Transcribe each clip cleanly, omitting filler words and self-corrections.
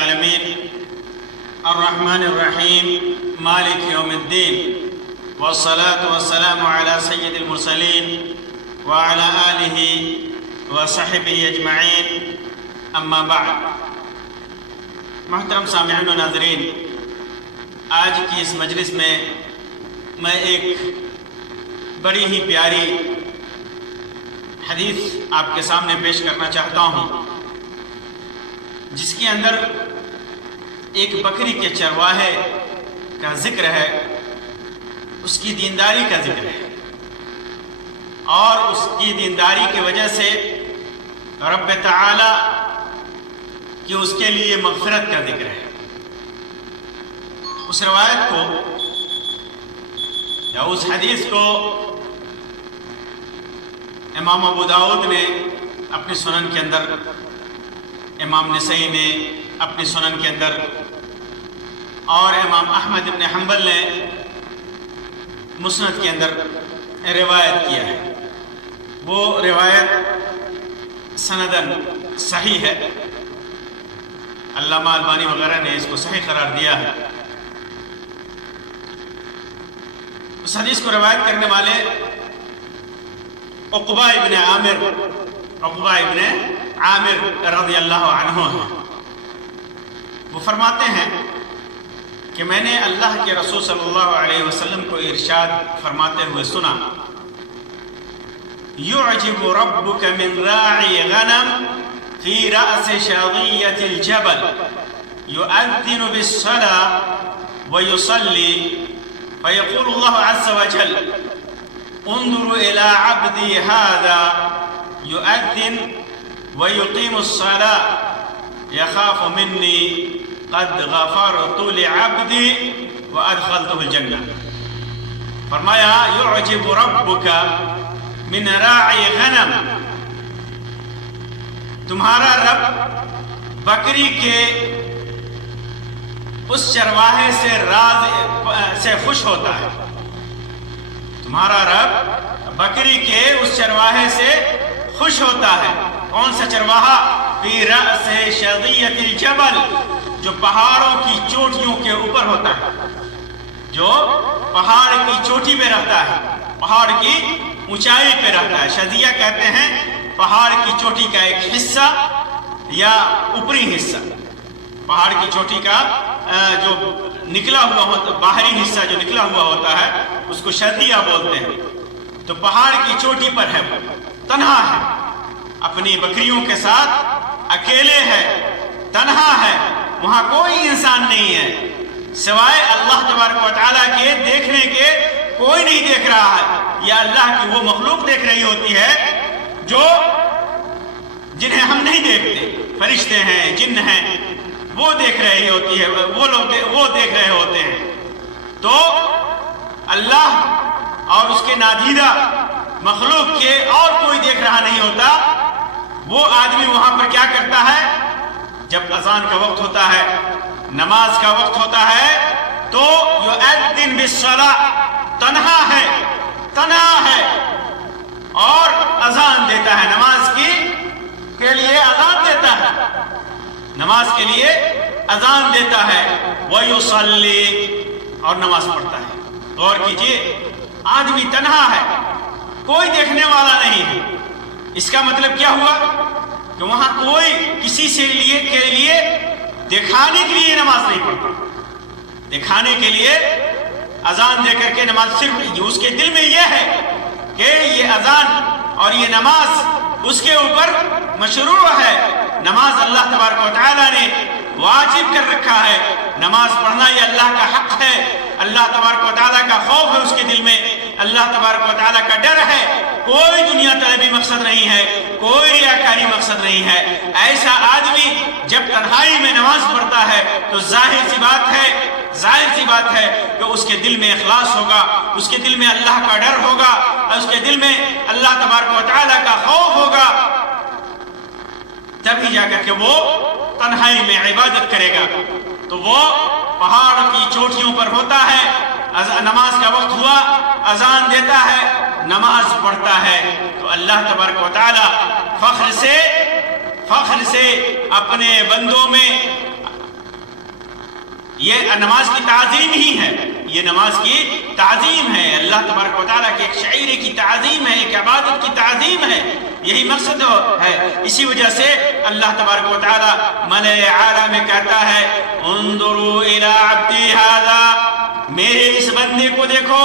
العالمين الرحمن الرحيم مالك يوم الدين والصلاة والسلام على سيد المرسلين وعلى آله وصحبه أجمعين اما بعد۔ محترم سامعین و ناظرین، آج کی اس مجلس میں ایک بڑی ہی پیاری حدیث آپ کے سامنے پیش کرنا چاہتا ہوں، جس کے اندر ایک بکری کے چرواہے کا ذکر ہے، اس کی دینداری کا ذکر ہے، اور اس کی دینداری کی وجہ سے رب تعالی کی اس کے لیے مغفرت کا ذکر ہے۔ اس روایت کو یا اس حدیث کو امام ابو داؤد نے اپنی سنن کے اندر، امام نسائی نے اپنی سنن کے اندر، اور امام احمد بن حنبل نے مسند کے اندر روایت کیا ہے۔ وہ روایت سندن صحیح ہے، علامہ البانی وغیرہ نے اس کو صحیح قرار دیا ہے۔ اس حدیث کو روایت کرنے والے عقبہ ابن عامر رضی اللہ عنہ ہیں۔ وہ فرماتے ہیں کہ میں نے اللہ کے رسول صلی اللہ علیہ وسلم کو ارشاد فرماتے ہوئے سنا، يعجب ربك من راعي غنم في رأس شاضية الجبل يؤذن بالصلاة ويصلي فيقول الله عز وجل انظروا إلى عبدي هذا يؤذن ويقيم الصلاة يخاف مني قد غفرت لعبدي وأدخلته الجنة۔ فرمایا يعجب ربك من راعی غنم، تمہارا رب بکری کے اس چرواہے سے خوش ہوتا ہے۔ تمہارا رب بکری کے اس چرواہے سے خوش ہوتا ہے۔ کون سا چرواہا؟ فی رأس شظیۃ الجبل، جو پہاڑوں کی چوٹیوں کے اوپر ہوتا ہے، جو پہاڑ کی چوٹی پہ رہتا ہے، پہاڑ کی اونچائی پہ رہتا ہے۔ شذیہ کہتے ہیں پہاڑ کی چوٹی کا ایک حصہ یا اوپری حصہ، پہاڑ کی چوٹی کا جو نکلا ہوا ہوتا، باہری حصہ جو نکلا ہوا ہوتا ہے، اس کو شذیہ بولتے ہیں۔ تو پہاڑ کی چوٹی پر ہے، وہ تنہا ہے، اپنی بکریوں کے ساتھ اکیلے ہے، تنہا ہے، وہاں کوئی انسان نہیں ہے سوائے اللہ تبارک و تعالیٰ کے، دیکھنے کے کوئی نہیں دیکھ رہا ہے، یا اللہ کی وہ مخلوق دیکھ رہی ہوتی ہے جنہیں ہم نہیں دیکھتے، فرشتے ہیں، جن ہیں، وہ دیکھ رہی ہوتی ہے، وہ دیکھ رہے ہوتے ہیں۔ تو اللہ اور اس کے نادیدہ مخلوق کے اور کوئی دیکھ رہا نہیں ہوتا۔ وہ آدمی وہاں پر کیا کرتا ہے؟ جب اذان کا وقت ہوتا ہے، نماز کا وقت ہوتا ہے، تو یؤذن بالصلاۃ، تنہا ہے اور اذان دیتا ہے، نماز کے لیے اذان دیتا ہے، نماز کے لیے اذان دیتا ہے، وَيُصَلِّي، اور نماز پڑھتا ہے۔ غور کیجئے، آدمی تنہا ہے، کوئی دیکھنے والا نہیں ہے۔ اس کا مطلب کیا ہوا کہ وہاں کوئی کسی کے لیے دکھانے کے لیے نماز نہیں پڑھتا، دکھانے کے لیے اذان دے کر کے نماز، صرف اس کے دل میں یہ ہے کہ یہ اذان اور یہ نماز اس کے اوپر مشروع ہے، نماز اللہ تبارک و تعالیٰ نے واجب کر رکھا ہے، نماز پڑھنا یہ اللہ کا حق ہے، اللہ تبارک و تعالیٰ کا خوف ہے اس کے دل میں، اللہ تبارک و تعالیٰ کا ڈر ہے، کوئی دنیا طلبی مقصد نہیں ہے، کوئی ریاکاری مقصد نہیں ہے۔ ایسا آدمی جب تنہائی میں نماز پڑھتا ہے تو ظاہر سی بات ہے کہ اس کے دل میں اخلاص ہوگا، اس کے دل میں اللہ کا ڈر ہوگا، اس کے دل میں اللہ تبارک و تعالیٰ کا خوف ہوگا، تبھی جا کر کے وہ تنہائی میں عبادت کرے گا۔ تو وہ پہاڑ کی چوٹیوں پر ہوتا ہے، نماز کا وقت ہوا، اذان دیتا ہے، نماز پڑھتا ہے، تو اللہ تبارک و تعالیٰ فخر سے اپنے بندوں میں یہ نماز کی تعظیم ہی ہے، یہ نماز کی تعظیم ہے، اللہ تبارک و تعالیٰ کے ایک شعیرے کی تعظیم ہے، ایک عبادت کی تعظیم ہے، یہی مقصد ہے۔ اسی وجہ سے اللہ تبارک و تعالیٰ ملأ اعلیٰ میں کہتا ہے انظروا الی عبدی ھذا، میرے اس بندے کو دیکھو،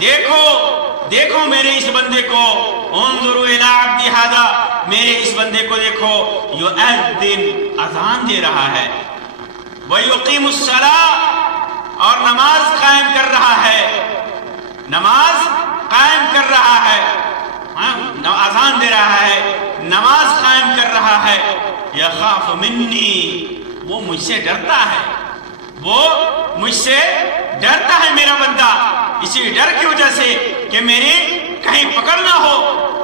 دیکھو دیکھو میرے اس بندے کو، انظروا الی عبدی ھذا، میرے اس بندے کو دیکھو، یؤذن، اذان دے رہا ہے، وَيُقِيمُ الصَّلَاةَ، اور نماز قائم کر رہا ہے، نماز قائم کر رہا ہے، اذان دے رہا ہے، نماز قائم کر رہا ہے، یخاف منی، وہ مجھ سے ڈرتا ہے، وہ مجھ سے ڈرتا ہے میرا بندہ، اسی ڈر کی وجہ سے کہ میری کہیں پکڑ نہ ہو،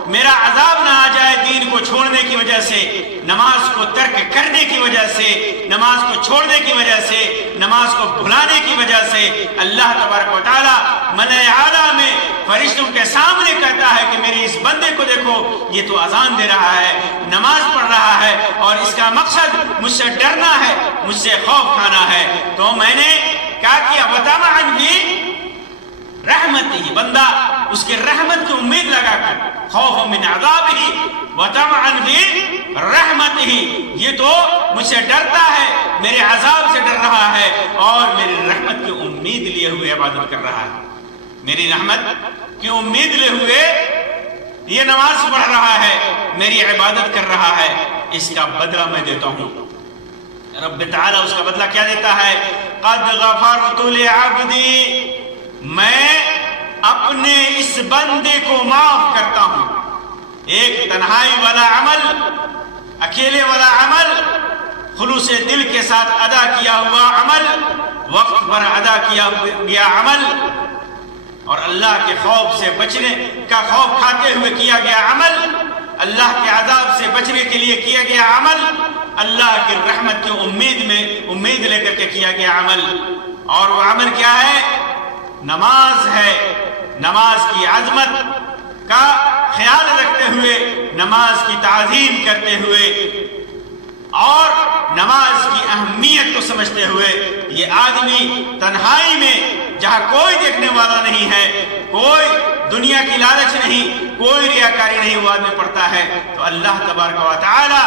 میرا عذاب نہ آ جائے دین کو چھوڑنے کی وجہ سے، نماز کو ترک کرنے کی وجہ سے، نماز کو چھوڑنے کی وجہ سے، نماز کو بھلانے کی وجہ سے، اللہ تبارک و تعالیٰ ملأ اعلیٰ میں فرشتوں کے سامنے کہتا ہے کہ میرے اس بندے کو دیکھو، یہ تو اذان دے رہا ہے، نماز پڑھ رہا ہے، اور اس کا مقصد مجھ سے ڈرنا ہے، مجھ سے خوف کھانا ہے۔ تو میں نے کیا کیا؟ وَطَمَعًا فِي رحمتہ، بندہ اس کی رحمت کی امید لگا کر، خوف من عذابہ وطمعا فی رحمتہ، یہ تو مجھ سے ڈرتا ہے، میرے عذاب سے ڈر رہا ہے، اور میری رحمت کی امید لیے ہوئے عبادت کر رہا ہے، میری رحمت کی امید لیے ہوئے یہ نماز پڑھ رہا ہے، میری عبادت کر رہا ہے، اس کا بدلہ میں دیتا ہوں۔ رب تعالیٰ اس کا بدلہ کیا دیتا ہے؟ قد غفرت لعبدی، میں اپنے اس بندے کو معاف کرتا ہوں۔ ایک تنہائی والا عمل، اکیلے والا عمل، خلوص دل کے ساتھ ادا کیا ہوا عمل، وقت پر ادا کیا گیا عمل، اور اللہ کے خوف سے بچنے کا خوف کھاتے ہوئے کیا گیا عمل، اللہ کے عذاب سے بچنے کے لیے کیا گیا عمل، اللہ کی رحمت کی امید لے کر کے کیا گیا عمل، اور وہ عمل کیا ہے؟ نماز ہے۔ نماز کی عظمت کا خیال رکھتے ہوئے، نماز کی تعظیم کرتے ہوئے، اور نماز کی اہمیت کو سمجھتے ہوئے، یہ آدمی تنہائی میں جہاں کوئی دیکھنے والا نہیں ہے، کوئی دنیا کی لالچ نہیں، کوئی ریاکاری نہیں، وہ آدمی پڑھتا ہے تو اللہ تبارک و تعالی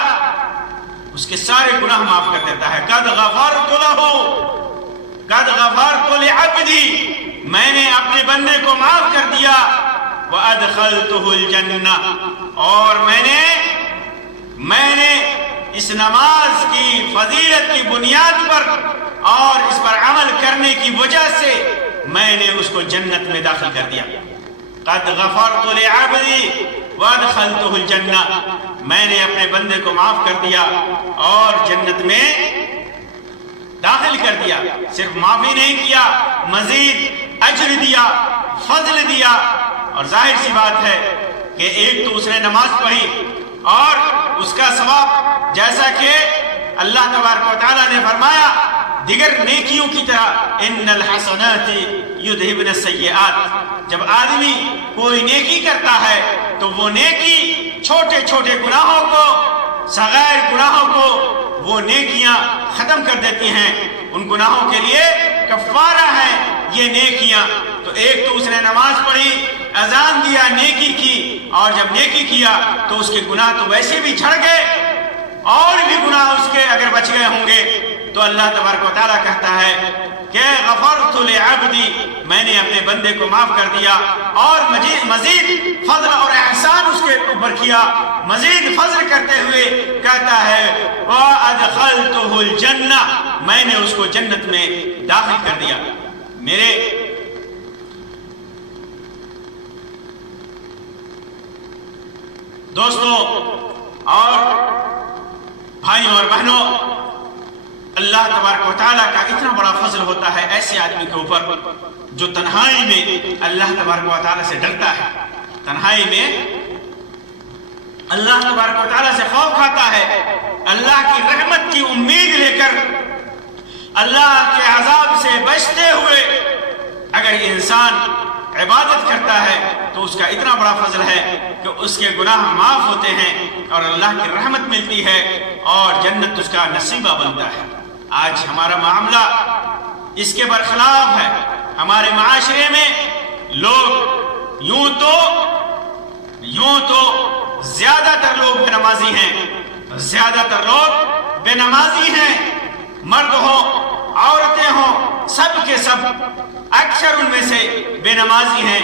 اس کے سارے گناہ معاف کر دیتا ہے۔ قد غفرت لہ، قد غفرت لعبدی، میں نے اپنے بندے کو معاف کر دیا، وَأَدْخَلْتُهُ الْجَنَّةَ، اور میں نے اس نماز کی فضیلت کی بنیاد پر اور اس پر عمل کرنے کی وجہ سے میں نے اس کو جنت میں داخل کر دیا۔ قد غفرت لعبدی وَأَدْخَلْتُهُ الْجَنَّةَ، میں نے اپنے بندے کو معاف کر دیا اور جنت میں داخل کر دیا۔ صرف معافی نہیں کیا، مزید اجر دیا، فضل دیا۔ اور ظاہر سی بات ہے کہ ایک تو اس نے نماز پڑھی، اور اس کا ثواب جیسا کہ اللہ تبارک و تعالیٰ نے فرمایا دیگر نیکیوں کی طرح، ان الحسنات یذہبن السیئات، جب آدمی کوئی نیکی کرتا ہے تو وہ نیکی چھوٹے چھوٹے گناہوں کو، صغائر گناہوں کو وہ نیکیاں ختم کر دیتی ہیں، ان گناہوں کے لیے کفارہ ہے یہ نیکیاں۔ تو ایک تو اس نے نماز پڑھی، اذان دیا، نیکی کی، اور جب نیکی کیا تو اس کے گناہ تو ویسے بھی جھڑ گئے، اور بھی گناہ اس کے اگر بچ گئے ہوں گے تو اللہ تبارک و تعالیٰ کہتا ہے کہ غفرت لعبدی، میں نے اپنے بندے کو معاف کر دیا، اور مزید فضل اور احسان اس کے اوپر کیا، مزید فضل کرتے ہوئے کہتا ہے وَأَدْخَلْتُهُ الْجَنَّةَ، میں نے اس کو جنت میں داخل کر دیا۔ میرے دوستوں اور بھائیوں اور بہنوں، اللہ تبارک و تعالیٰ کا اتنا بڑا فضل ہوتا ہے ایسے آدمی کے اوپر جو تنہائی میں اللہ تبارک و تعالیٰ سے ڈرتا ہے، تنہائی میں اللہ تبارک و تعالیٰ سے خوف کھاتا ہے، اللہ کی رحمت کی امید لے کر اللہ کے عذاب سے بچتے ہوئے اگر انسان عبادت کرتا ہے تو اس کا اتنا بڑا فضل ہے کہ اس کے گناہ معاف ہوتے ہیں اور اللہ کی رحمت ملتی ہے اور جنت اس کا نصیبہ بنتا ہے۔ آج ہمارا معاملہ اس کے برخلاف ہے. ہمارے معاشرے میں لوگ یوں تو زیادہ تر لوگ بے نمازی ہیں، زیادہ تر لوگ بے نمازی ہیں، مرد ہوں عورتیں ہوں، سب کے سب اکثر ان میں سے بے نمازی ہیں.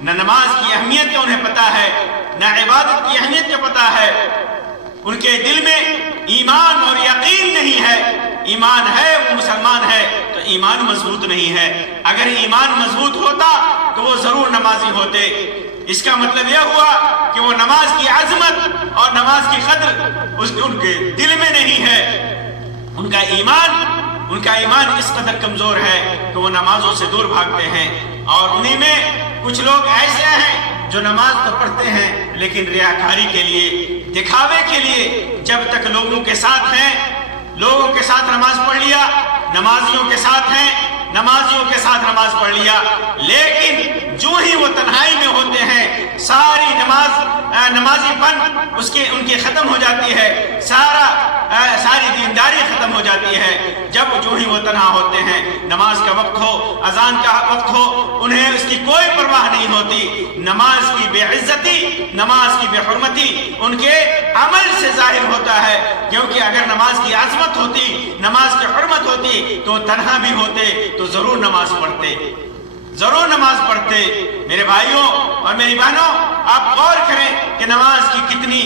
نہ نماز کی اہمیت کا انہیں پتہ ہے، نہ عبادت کی اہمیت کا پتہ ہے. ان کے دل میں ایمان اور یقین نہیں ہے. ایمان ہے، وہ مسلمان ہے، تو ایمان مضبوط نہیں ہے. اگر ایمان مضبوط ہوتا تو وہ ضرور نمازی ہوتے. اس کا مطلب یہ ہوا کہ وہ نماز کی عظمت اور نماز کی قدر ان کے دل میں نہیں ہے. ان کا ایمان اس قدر کمزور ہے کہ وہ نمازوں سے دور بھاگتے ہیں. اور انہی میں کچھ لوگ ایسے ہیں جو نماز تو پڑھتے ہیں لیکن ریاکاری کے لیے، دکھاوے کے لیے. جب تک لوگوں کے ساتھ ہیں، لوگوں کے ساتھ نماز پڑھ لیا، نمازیوں کے ساتھ ہیں، نمازیوں کے ساتھ نماز پڑھ لیا، لیکن جو ہی وہ تنہائی میں ہوتے ہیں ساری نمازی پن ان کی ختم ہو جاتی ہے، ساری دینداری ختم ہو جاتی ہے. جب جو ہی وہ تنہا ہوتے ہیں، نماز کا وقت ہو، اذان کا وقت ہو، انہیں اس کی کوئی پرواہ نہیں ہوتی. نماز کی بے عزتی، نماز کی بے حرمتی ان کے عمل سے ظاہر ہوتا ہے. کیونکہ اگر نماز کی عظمت ہوتی، نماز کی حرمت ہوتی تو تنہا بھی ہوتے تو ضرور نماز پڑھتے، ضرور نماز پڑھتے. میرے بھائیوں اور میری بہنوں، آپ غور کریں کہ نماز کی کتنی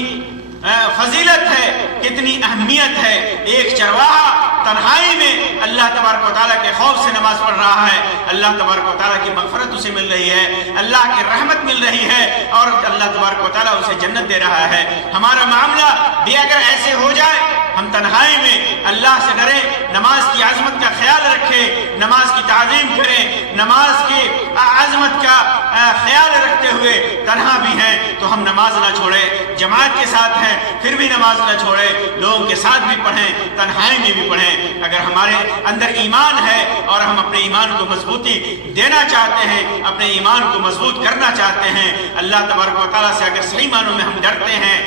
فضیلت ہے، کتنی اہمیت ہے. ایک چرواہا تنہائی میں اللہ تبارک و تعالیٰ کے خوف سے نماز پڑھ رہا ہے، اللہ تبارک و تعالیٰ کی مغفرت اسے مل رہی ہے، اللہ کی رحمت مل رہی ہے، اور اللہ تبارک و تعالیٰ اسے جنت دے رہا ہے. ہمارا معاملہ بھی اگر ایسے ہو جائے، ہم تنہائی میں اللہ سے ڈریں، نماز کی عظمت کا خیال رکھیں، نماز کی تعظیم کریں، نماز کی عظمت کا خیال رکھتے ہوئے تنہا بھی ہیں تو ہم نماز نہ چھوڑیں. جماعت کے ساتھ ہیں پھر بھی نماز نہ چھوڑیں، لوگوں کے ساتھ بھی پڑھیں، تنہائی میں بھی پڑھیں. اگر ہمارے اندر ایمان ہے اور ہم اپنے ایمان کو مضبوطی دینا چاہتے ہیں، اپنے ایمان کو مضبوط کرنا چاہتے ہیں، اللہ تبارک و تعالیٰ سے اگر صحیح معنوں میں ہم ڈرتے ہیں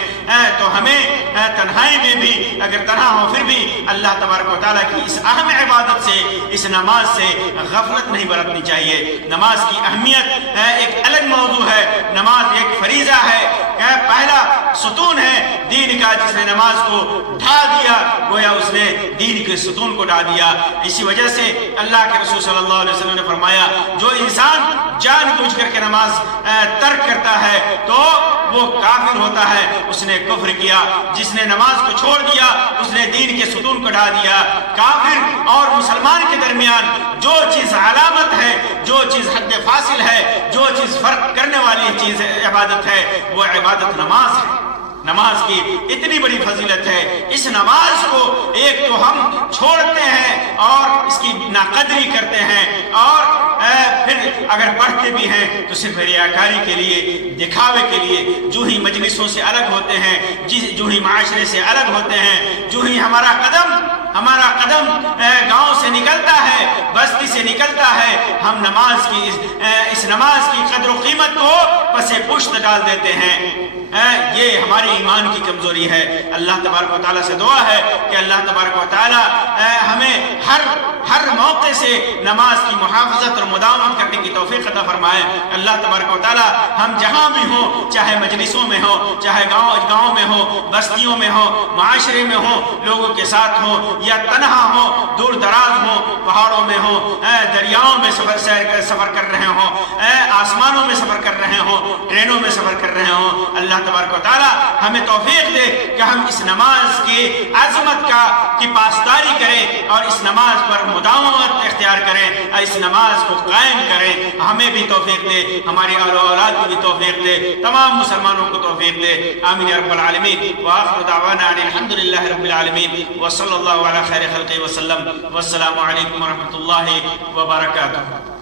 تو ہمیں تنہائی میں بھی اگر تنہا ہو پھر بھی اللہ تبارک و تعالیٰ کی اس اہم عبادت سے، اس نماز سے غفلت نہیں برتنی چاہیے. نماز کی اہمیت ایک الگ موضوع ہے. نماز ایک فریضہ ہے، پہلا ستون ہے دین کا. جس نے نماز کو ڈھا دیا گویا اس نے دین کے ستون کو ڈھا دیا. اسی وجہ سے اللہ کے رسول صلی اللہ علیہ وسلم نے فرمایا جو انسان جان بوجھ کر کے نماز ترک کرتا ہے تو وہ کافر ہوتا ہے، اس نے کفر کیا. جس نے نماز کو چھوڑ دیا اس نے دین کے ستون کو ڈھا دیا. کافر اور مسلمان کے درمیان جو چیز علامت ہے، جو چیز حد فاصل ہے، جو چیز فرق کرنے والی چیز عبادت ہے، وہ عبادت نماز ہے. نماز کی اتنی بڑی فضیلت ہے. اس نماز کو ایک تو ہم چھوڑتے ہیں اور اس کی ناقدری کرتے ہیں، اور پھر اگر پڑھتے بھی ہیں تو صرف ریاکاری کے لیے، دکھاوے کے لیے. جو ہی مجلسوں سے الگ ہوتے ہیں، جو ہی معاشرے سے الگ ہوتے ہیں، جو ہی ہمارا قدم گاؤں سے نکلتا ہے، بستی سے نکلتا ہے، ہم اس نماز کی قدر و قیمت کو پس پشت ڈال دیتے ہیں. یہ ہماری ایمان کی کمزوری ہے. اللہ تبارک و تعالیٰ سے دعا ہے کہ اللہ تبارک و تعالیٰ ہمیں ہر موقع سے نماز کی محافظت اور مداومت کرنے کی توفیق عطا فرمائے. اللہ تبارک و تعالیٰ ہم جہاں بھی ہوں، چاہے مجلسوں میں ہوں، چاہے گاؤں میں ہوں، بستیوں میں ہوں، معاشرے میں ہوں، لوگوں کے ساتھ ہوں یا تنہا ہوں، دور دراز ہوں، پہاڑوں میں ہوں، دریاؤں میں سفر کر رہے ہوں، آسمانوں میں سفر کر رہے ہوں، ٹرینوں میں سفر کر رہے ہوں، اللہ تبارک و تعالیٰ ہمیں توفیق دے کہ ہم اس نماز کی عظمت کی پاسداری کریں اور اس نماز پر مداومت اختیار کریں، اس نماز کو قائم کریں. ہمیں بھی توفیق دے، ہماری اولاد کو بھی توفیق دے، تمام مسلمانوں کو توفیق دے. آمین یا رب العالمین. وآخر دعوانا ان الحمدللہ رب العالمین وصلی اللہ علی خیر خلقہ وسلم. والسلام علیکم ورحمۃ اللہ وبرکاتہ.